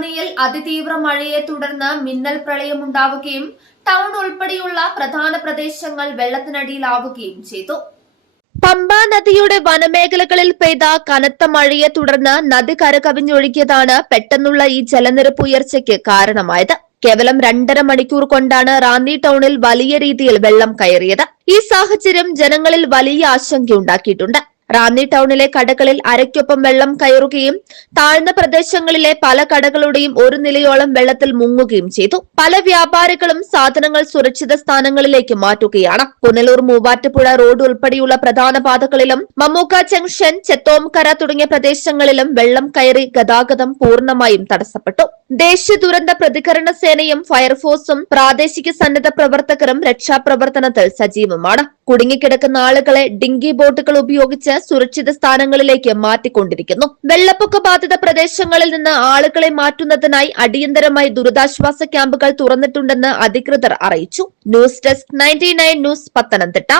റാന്നിയിൽ അതിതീവ്ര മഴയെ തുടർന്ന് മിന്നൽ പ്രളയമുണ്ടാവുകയും ടൗൺ ഉൾപ്പെടെയുള്ള പ്രധാന പ്രദേശങ്ങൾ വെള്ളത്തിനടിയിലാവുകയും ചെയ്തു. പമ്പ നദിയുടെ വനമേഖലകളിൽ പെയ്ത കനത്ത മഴയെ തുടർന്ന് നദി കരകവിഞ്ഞൊഴുകിയതാണ് പെട്ടെന്നുള്ള ഈ ജലനിരപ്പ് ഉയർച്ചയ്ക്ക് കാരണമായത്. കേവലം 2.5 മണിക്കൂർ കൊണ്ടാണ് റാന്നി ടൗണിൽ വലിയ രീതിയിൽ വെള്ളം കയറിയത്. ഈ സാഹചര്യം ജനങ്ങളിൽ വലിയ ആശങ്കയുണ്ടാക്കിയിട്ടുണ്ട്. റാന്നി ടൗണിലെ കടകളിൽ അരയ്ക്കൊപ്പം വെള്ളം കയറുകയും താഴ്ന്ന പ്രദേശങ്ങളിലെ പല കടകളുടെയും ഒരു നിലയോളം വെള്ളത്തിൽ മുങ്ങുകയും ചെയ്തു. പല വ്യാപാരികളും സാധനങ്ങൾ സുരക്ഷിത സ്ഥാനങ്ങളിലേക്ക് മാറ്റുകയാണ്. പുനലൂർ മൂവാറ്റുപുഴ റോഡ് ഉൾപ്പെടെയുള്ള പ്രധാന പാതകളിലും മമ്മൂക്ക ജംഗ്ഷൻ, ചെത്തോംകര തുടങ്ങിയ പ്രദേശങ്ങളിലും വെള്ളം കയറി ഗതാഗതം പൂർണ്ണമായും തടസ്സപ്പെട്ടു. ദേശീയ ദുരന്ത പ്രതികരണ സേനയും ഫയർഫോഴ്സും പ്രാദേശിക സന്നദ്ധ പ്രവർത്തകരും രക്ഷാപ്രവർത്തനത്തിൽ സജീവമാണ്. കുടുങ്ങിക്കിടക്കുന്ന ആളുകളെ ഡിങ്കി ബോട്ടുകൾ ഉപയോഗിച്ച് സുരക്ഷിത സ്ഥാനങ്ങളിലേക്ക് മാറ്റിക്കൊണ്ടിരിക്കുന്നു. വെള്ളപ്പൊക്ക ബാധിത പ്രദേശങ്ങളിൽ നിന്ന് ആളുകളെ മാറ്റുന്നതിനായി അടിയന്തരമായി ദുരിതാശ്വാസ ക്യാമ്പുകൾ തുറന്നിട്ടുണ്ടെന്ന് അധികൃതർ അറിയിച്ചു. News desk 99 news, Pathanamthitta.